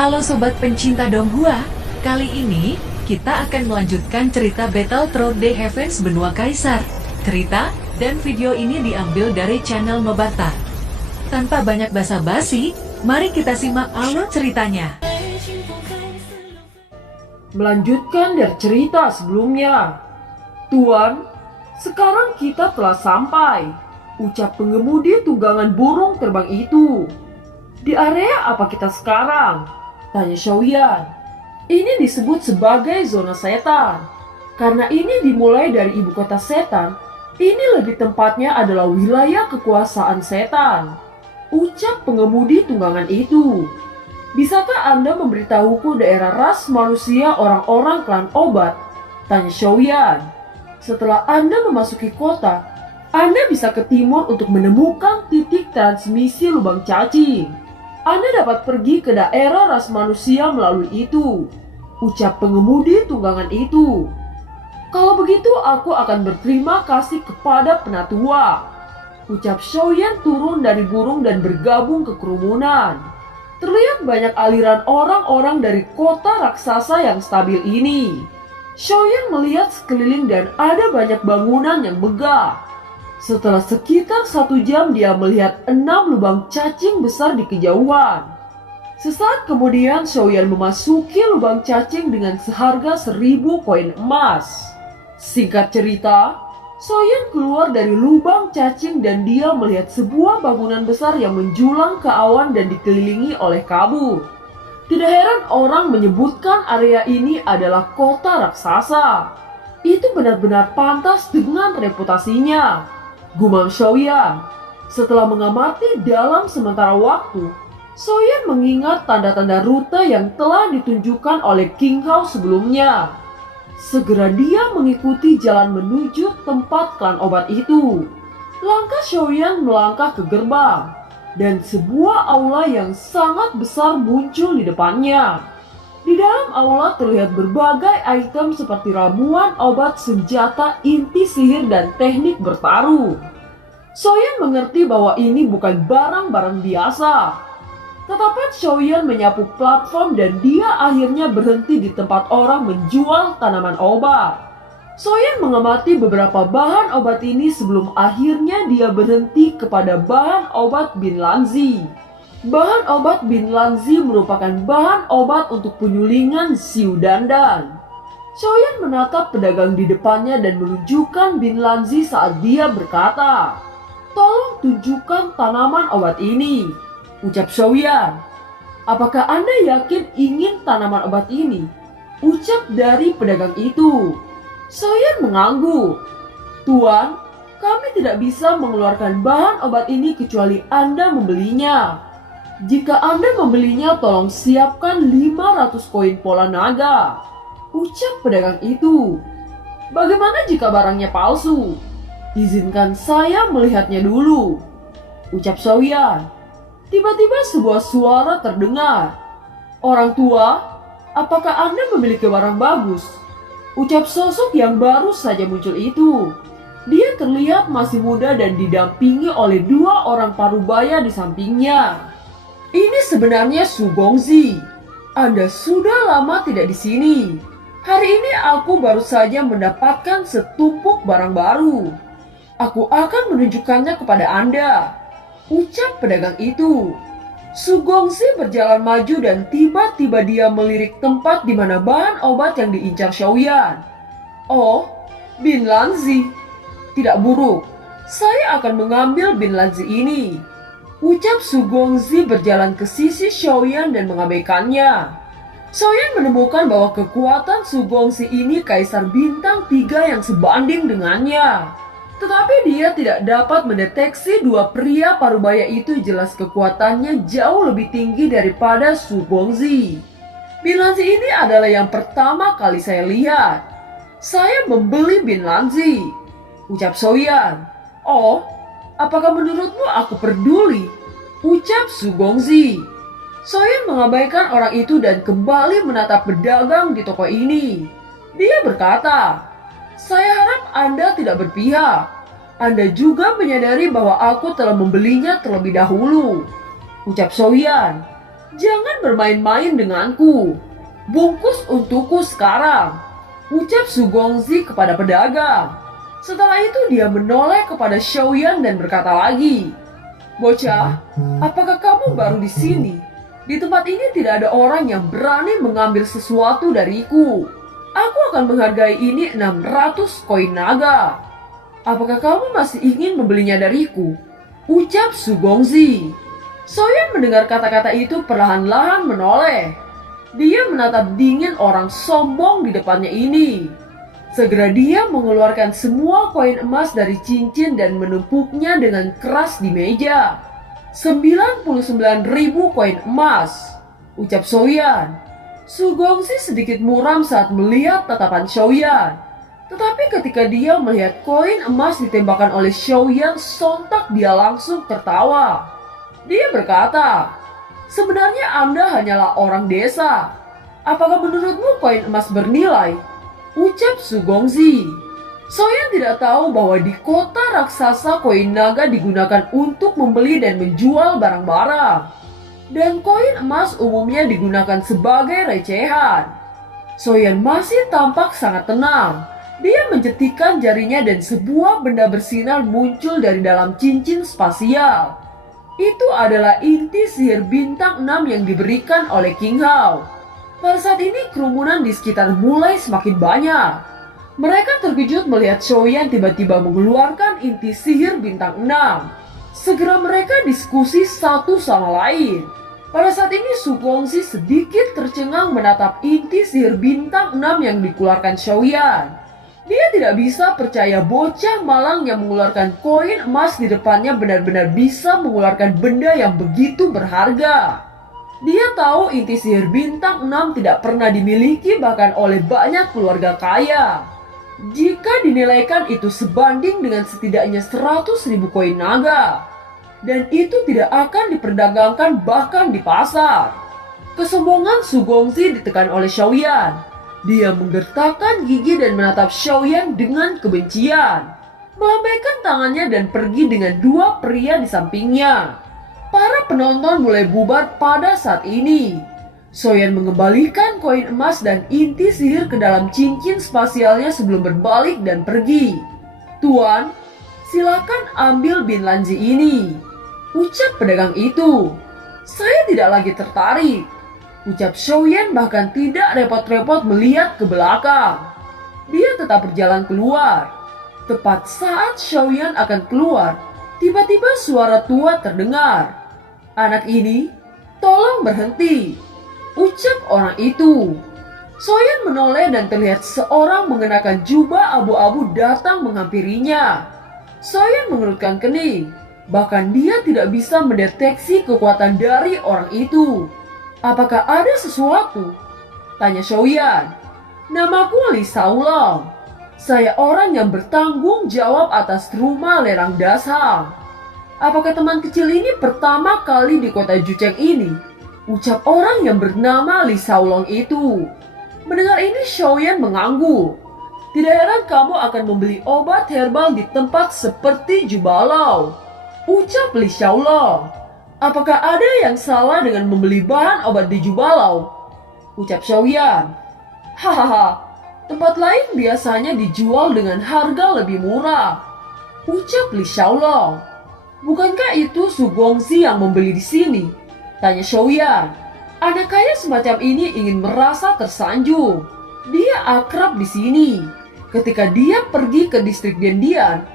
Halo sobat pencinta Donghua, kali ini kita akan melanjutkan cerita Battle Through the Heavens Benua Kaisar. Cerita dan video ini diambil dari channel Mobata. Tanpa banyak basa-basi, mari kita simak alur ceritanya. Melanjutkan dari cerita sebelumnya. Tuan, sekarang kita telah sampai, ucap pengemudi tunggangan burung terbang itu. Di area apa kita sekarang? Tanya Xiaoyan. Ini disebut sebagai zona setan. Karena ini dimulai dari ibu kota setan, ini lebih tepatnya adalah wilayah kekuasaan setan, ucap pengemudi tunggangan itu. Bisakah Anda memberitahuku daerah ras manusia orang-orang klan obat? Tanya Xiaoyan. Setelah Anda memasuki kota, Anda bisa ke timur untuk menemukan titik transmisi lubang cacing. Anda dapat pergi ke daerah ras manusia melalui itu, ucap pengemudi tunggangan itu. Kalau begitu aku akan berterima kasih kepada penatua, ucap Xiaoyan turun dari burung dan bergabung ke kerumunan. Terlihat banyak aliran orang-orang dari kota raksasa yang stabil ini. Xiaoyan melihat sekeliling dan ada banyak bangunan yang megah. Setelah sekitar 1 jam dia melihat 6 lubang cacing besar di kejauhan. Sesaat kemudian Xiaoyan memasuki lubang cacing dengan seharga 1000 koin emas. Singkat cerita, Xiaoyan keluar dari lubang cacing dan dia melihat sebuah bangunan besar yang menjulang ke awan dan dikelilingi oleh kabut. Tidak heran orang menyebutkan area ini adalah kota raksasa. Itu benar-benar pantas dengan reputasinya, gumam Xiaoyan. Setelah mengamati dalam sementara waktu, Xiaoyan mengingat tanda-tanda rute yang telah ditunjukkan oleh King Hao sebelumnya. Segera dia mengikuti jalan menuju tempat klan obat itu. Langkah Xiaoyan melangkah ke gerbang, dan sebuah aula yang sangat besar muncul di depannya. Di dalam aula terlihat berbagai item seperti ramuan, obat, senjata, inti sihir, dan teknik bertarung. Xiaoyan mengerti bahwa ini bukan barang-barang biasa. Tetapi Xiaoyan menyapu platform dan dia akhirnya berhenti di tempat orang menjual tanaman obat. Xiaoyan mengamati beberapa bahan obat ini sebelum akhirnya dia berhenti kepada bahan obat Bin Lanzi. Bahan obat Bin Lanzi merupakan bahan obat untuk penyulingan siu dandan. Xiaoyan menatap pedagang di depannya dan menunjukkan Bin Lanzi saat dia berkata, "Tolong tunjukkan tanaman obat ini," ucap Xiaoyan. "Apakah Anda yakin ingin tanaman obat ini?" ucap dari pedagang itu. Xiaoyan mengangguk. "Tuan, kami tidak bisa mengeluarkan bahan obat ini kecuali Anda membelinya. Jika Anda membelinya, tolong siapkan 500 koin pola naga," ucap pedagang itu. "Bagaimana jika barangnya palsu? Izinkan saya melihatnya dulu," ucap Xiaoyan. Tiba-tiba sebuah suara terdengar. "Orang tua, apakah Anda memiliki barang bagus?" ucap sosok yang baru saja muncul itu. Dia terlihat masih muda dan didampingi oleh 2 orang parubaya di sampingnya. "Ini sebenarnya Su Gongzi. Anda sudah lama tidak di sini. Hari ini aku baru saja mendapatkan setumpuk barang baru. Aku akan menunjukkannya kepada Anda," ucap pedagang itu. Su Gongzi berjalan maju dan tiba-tiba dia melirik tempat di mana bahan obat yang diincar Xiaoyan. "Oh, Bin Lanzi. Tidak buruk. Saya akan mengambil Bin Lanzi ini," ucap Su Gongzi berjalan ke sisi Xiaoyan dan mengabaikannya. Xiaoyan menemukan bahwa kekuatan Su Gongzi ini kaisar bintang 3 yang sebanding dengannya. Tetapi dia tidak dapat mendeteksi 2 pria parubaya itu jelas kekuatannya jauh lebih tinggi daripada Su Gongzi. "Bin Lanzi ini adalah yang pertama kali saya lihat. Saya membeli Bin Lanzi," ucap Xiaoyan. "Oh, apakah menurutmu aku peduli?" ucap Su Gongzi. Xiaoyan mengabaikan orang itu dan kembali menatap pedagang di toko ini. Dia berkata, "Saya harap Anda tidak berpihak. Anda juga menyadari bahwa aku telah membelinya terlebih dahulu," ucap Xiaoyan. Jangan bermain-main denganku. Bungkus untukku sekarang, ucap Su Gongzi kepada pedagang. Setelah itu dia menoleh kepada Xiaoyan dan berkata lagi, "Bocah, apakah kamu baru di sini? Di tempat ini tidak ada orang yang berani mengambil sesuatu dariku. Aku akan menghargai ini 600 koin naga. Apakah kamu masih ingin membelinya dariku?" ucap Su Gongzi. Xiaoyan mendengar kata-kata itu perlahan-lahan menoleh. Dia menatap dingin orang sombong di depannya ini. Segera dia mengeluarkan semua koin emas dari cincin dan menumpuknya dengan keras di meja. 99.000 koin emas, ucap Xiaoyan. Su Gongzi sedikit muram saat melihat tatapan Xiaoyan. Tetapi ketika dia melihat koin emas ditembakkan oleh Xiaoyan, sontak dia langsung tertawa. Dia berkata, "Sebenarnya Anda hanyalah orang desa. Apakah menurutmu koin emas bernilai?" ucap Su Gongzi. Xiaoyan tidak tahu bahwa di kota raksasa koin naga digunakan untuk membeli dan menjual barang-barang. Dan koin emas umumnya digunakan sebagai recehan. Xiaoyan masih tampak sangat tenang. Dia mencetikkan jarinya dan sebuah benda bersinar muncul dari dalam cincin spasial. Itu adalah inti sihir bintang 6 yang diberikan oleh King Hao. Pada saat ini kerumunan di sekitar mulai semakin banyak. Mereka terkejut melihat Xiaoyan tiba-tiba mengeluarkan inti sihir bintang 6. Segera mereka diskusi satu sama lain. Pada saat ini Su Gongzi sedikit tercengang menatap inti sihir bintang 6 yang dikeluarkan Xiaoyan. Dia tidak bisa percaya bocah malang yang mengeluarkan koin emas di depannya benar-benar bisa mengeluarkan benda yang begitu berharga. Dia tahu inti sihir bintang 6 tidak pernah dimiliki bahkan oleh banyak keluarga kaya. Jika dinilaikan itu sebanding dengan setidaknya 100.000 koin naga. Dan itu tidak akan diperdagangkan bahkan di pasar. Kesombongan Su Gongzi ditekan oleh Xiaoyan. Dia menggertakkan gigi dan menatap Xiaoyan dengan kebencian. Melambaikan tangannya dan pergi dengan dua pria di sampingnya. Para penonton mulai bubar pada saat ini. Xiaoyan mengembalikan koin emas dan inti sihir ke dalam cincin spasialnya sebelum berbalik dan pergi. "Tuan, silakan ambil Bin Lanzi ini," ucap pedagang itu. "Saya tidak lagi tertarik," ucap Xiaoyan bahkan tidak repot-repot melihat ke belakang. Dia tetap berjalan keluar. Tepat saat Xiaoyan akan keluar, tiba-tiba suara tua terdengar. "Anak ini, tolong berhenti," ucap orang itu. Xiaoyan menoleh dan terlihat seorang mengenakan jubah abu-abu datang menghampirinya. Xiaoyan mengerutkan kening. Bahkan dia tidak bisa mendeteksi kekuatan dari orang itu. "Apakah ada sesuatu?" tanya Xiaoyan. "Namaku Li Shaolong. Saya orang yang bertanggung jawab atas rumah lelang Dashang. Apakah teman kecil ini pertama kali di kota Jucheng ini?" ucap orang yang bernama Li Shaolong itu. Mendengar ini Xiaoyan mengangguk. "Tidak heran kamu akan membeli obat herbal di tempat seperti Jubalau," ucap Li Shaolong. "Apakah ada yang salah dengan membeli bahan obat di Jubalau?" ucap Xiaoyan. "Hahaha, tempat lain biasanya dijual dengan harga lebih murah," ucap Li Shaolong. "Bukankah itu Su Gongzi yang membeli di sini?" tanya Xiaoyan. Anak kaya semacam ini ingin merasa tersanjung. Dia akrab di sini. Ketika dia pergi ke distrik Dandian,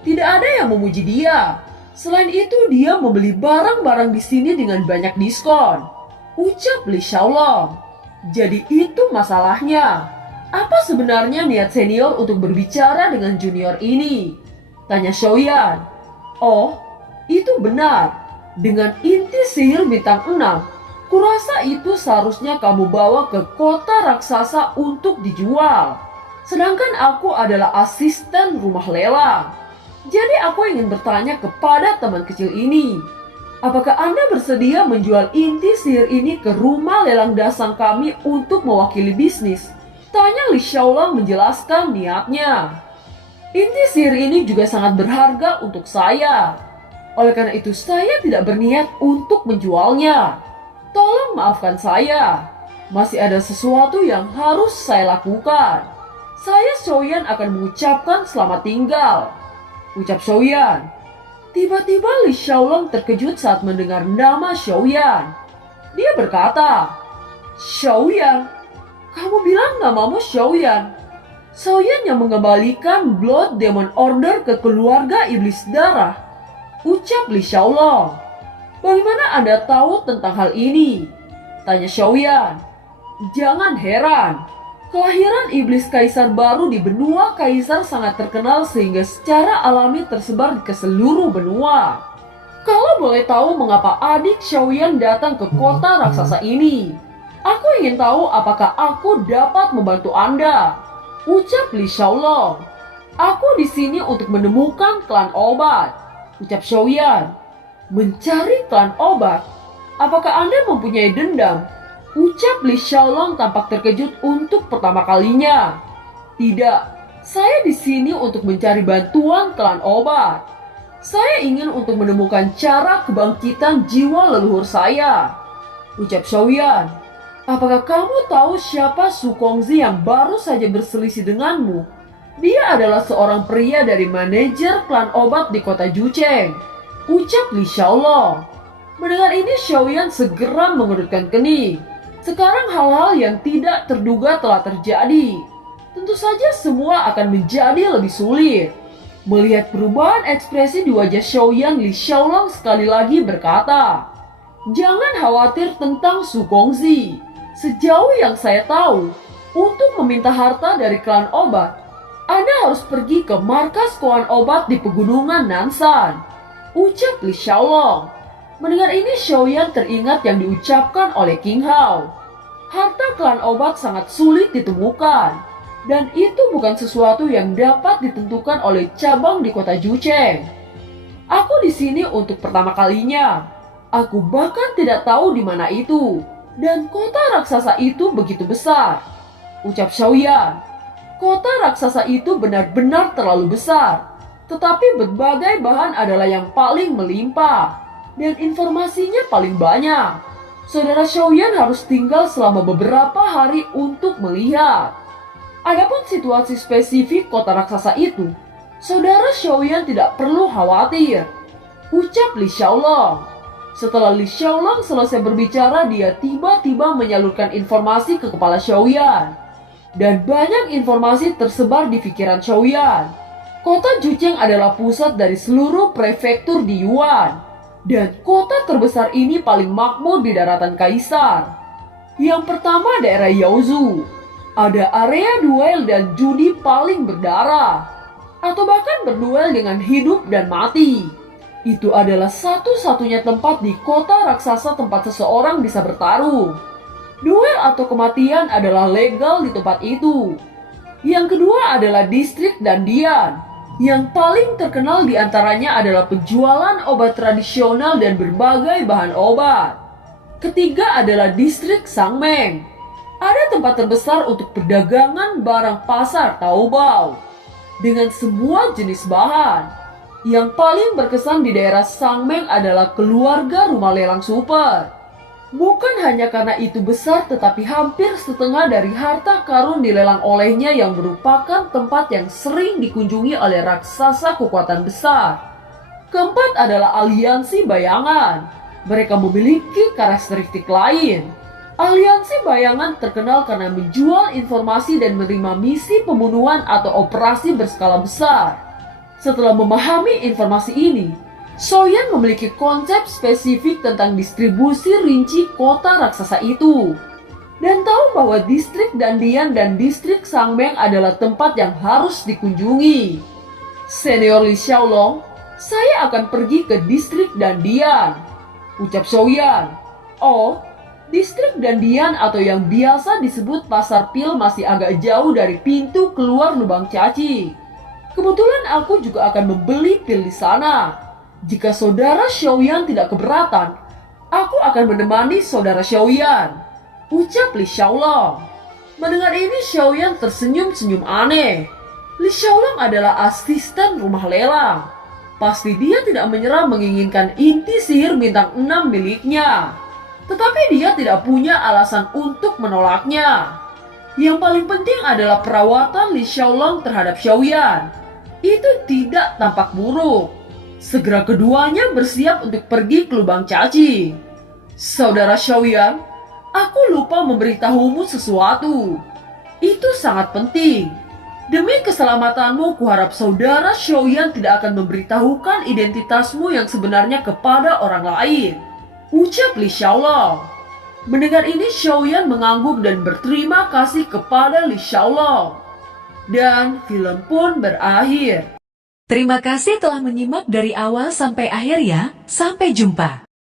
tidak ada yang memuji dia. Selain itu, dia membeli barang-barang di sini dengan banyak diskon, ucap Li Shaolong. "Jadi itu masalahnya. Apa sebenarnya niat senior untuk berbicara dengan junior ini?" tanya Xiaoyan. "Oh, itu benar. Dengan inti sihir bintang 6, kurasa itu seharusnya kamu bawa ke kota raksasa untuk dijual. Sedangkan aku adalah asisten rumah lelang. Jadi aku ingin bertanya kepada teman kecil ini, apakah Anda bersedia menjual inti sihir ini ke rumah lelang Dashang kami untuk mewakili bisnis?" tanya Li Shaolong menjelaskan niatnya. "Inti sihir ini juga sangat berharga untuk saya. Oleh karena itu saya tidak berniat untuk menjualnya. Tolong maafkan saya. Masih ada sesuatu yang harus saya lakukan. Saya Xiaoyan akan mengucapkan selamat tinggal. Ucap Xiaoyan. Tiba-tiba Li Xiaolong terkejut saat mendengar nama Xiaoyan. Dia berkata, Xiaoyan, kamu bilang namamu Xiaoyan. Xiaoyan yang mengembalikan Blood Demon Order ke keluarga iblis darah. Ucap Li Xiaolong. Bagaimana Anda tahu tentang hal ini? Tanya Xiaoyan. Jangan heran. Kelahiran iblis kaisar baru di benua kaisar sangat terkenal sehingga secara alami tersebar ke seluruh benua. Kalau boleh tahu mengapa adik Xiaoyan datang ke kota raksasa ini? Aku ingin tahu apakah aku dapat membantu Anda. Ucap Li Xiaolong. Aku di sini untuk menemukan klan obat. Ucap Xiaoyan. Mencari klan obat? Apakah Anda mempunyai dendam? Ucap Li Xiaolong tampak terkejut untuk pertama kalinya. Tidak, saya di sini untuk mencari bantuan klan obat. Saya ingin untuk menemukan cara kebangkitan jiwa leluhur saya. Ucap Xiaoyan. Apakah kamu tahu siapa Su Kongzi yang baru saja berselisih denganmu? Dia adalah seorang pria dari manajer klan obat di kota Jucheng. Ucap Li Xiaolong. Mendengar ini Xiaoyan segera mengerutkan kening. Sekarang hal-hal yang tidak terduga telah terjadi. Tentu saja semua akan menjadi lebih sulit. Melihat perubahan ekspresi di wajah Xiaoyan, Li Xiaolong sekali lagi berkata, Jangan khawatir tentang Su Kongzi. Sejauh yang saya tahu, untuk meminta harta dari klan obat, Anda harus pergi ke markas klan obat di pegunungan Nansan. Ucap Li Xiaolong. Mendengar ini Xiaoyan teringat yang diucapkan oleh King Hao. Harta klan obat sangat sulit ditemukan. Dan itu bukan sesuatu yang dapat ditentukan oleh cabang di kota Jucheng. Aku di sini untuk pertama kalinya. Aku bahkan tidak tahu di mana itu. Dan kota raksasa itu begitu besar. Ucap Xiaoyan. Kota raksasa itu benar-benar terlalu besar. Tetapi berbagai bahan adalah yang paling melimpah. Dan informasinya paling banyak. Saudara Xiaoyan harus tinggal selama beberapa hari untuk melihat. Adapun situasi spesifik kota raksasa itu, saudara Xiaoyan tidak perlu khawatir. Ucap Li Xiaolong. Setelah Li Xiaolong selesai berbicara, dia tiba-tiba menyalurkan informasi ke kepala Xiaoyan. Dan banyak informasi tersebar di pikiran Xiaoyan. Kota Jucheng adalah pusat dari seluruh prefektur di Yuan. Dan kota terbesar ini paling makmur di daratan kaisar. Yang pertama daerah Yaozu. Ada area duel dan judi paling berdarah. Atau bahkan berduel dengan hidup dan mati. Itu adalah satu-satunya tempat di kota raksasa tempat seseorang bisa bertarung. Duel atau kematian adalah legal di tempat itu. Yang kedua adalah distrik Dandian. Yang paling terkenal di antaranya adalah penjualan obat tradisional dan berbagai bahan obat. Ketiga adalah distrik Sangmeng. Ada tempat terbesar untuk perdagangan barang pasar Taobao dengan semua jenis bahan. Yang paling berkesan di daerah Sangmeng adalah keluarga rumah lelang super. Bukan hanya karena itu besar, tetapi hampir setengah dari harta karun dilelang olehnya yang merupakan tempat yang sering dikunjungi oleh raksasa kekuatan besar. Keempat adalah aliansi bayangan. Mereka memiliki karakteristik lain. Aliansi bayangan terkenal karena menjual informasi dan menerima misi pembunuhan atau operasi berskala besar. Setelah memahami informasi ini, Xiaoyan memiliki konsep spesifik tentang distribusi rinci kota raksasa itu. Dan tahu bahwa distrik Dandian dan distrik Sangmeng adalah tempat yang harus dikunjungi. Senior Li Xiaolong, saya akan pergi ke distrik Dandian. Ucap Xiaoyan. Oh, distrik Dandian atau yang biasa disebut pasar pil masih agak jauh dari pintu keluar lubang cacing. Kebetulan aku juga akan membeli pil di sana. Jika saudara Xiaoyan tidak keberatan, aku akan menemani saudara Xiaoyan. Ucap Li Xiaolong. Mendengar ini Xiaoyan tersenyum-senyum aneh. Li Xiaolong adalah asisten rumah lelang. Pasti dia tidak menyerah menginginkan inti sihir bintang 6 miliknya. Tetapi dia tidak punya alasan untuk menolaknya. Yang paling penting adalah perawatan Li Xiaolong terhadap Xiaoyan. Itu tidak tampak buruk. Segera keduanya bersiap untuk pergi ke lubang cacing. Saudara Xiaoyan, aku lupa memberitahumu sesuatu. Itu sangat penting. Demi keselamatanmu, kuharap saudara Xiaoyan tidak akan memberitahukan identitasmu yang sebenarnya kepada orang lain. Ucap Li Xiaolong. Mendengar ini, Xiaoyan mengangguk dan berterima kasih kepada Li Xiaolong. Dan film pun berakhir. Terima kasih telah menyimak dari awal sampai akhir ya. Sampai jumpa.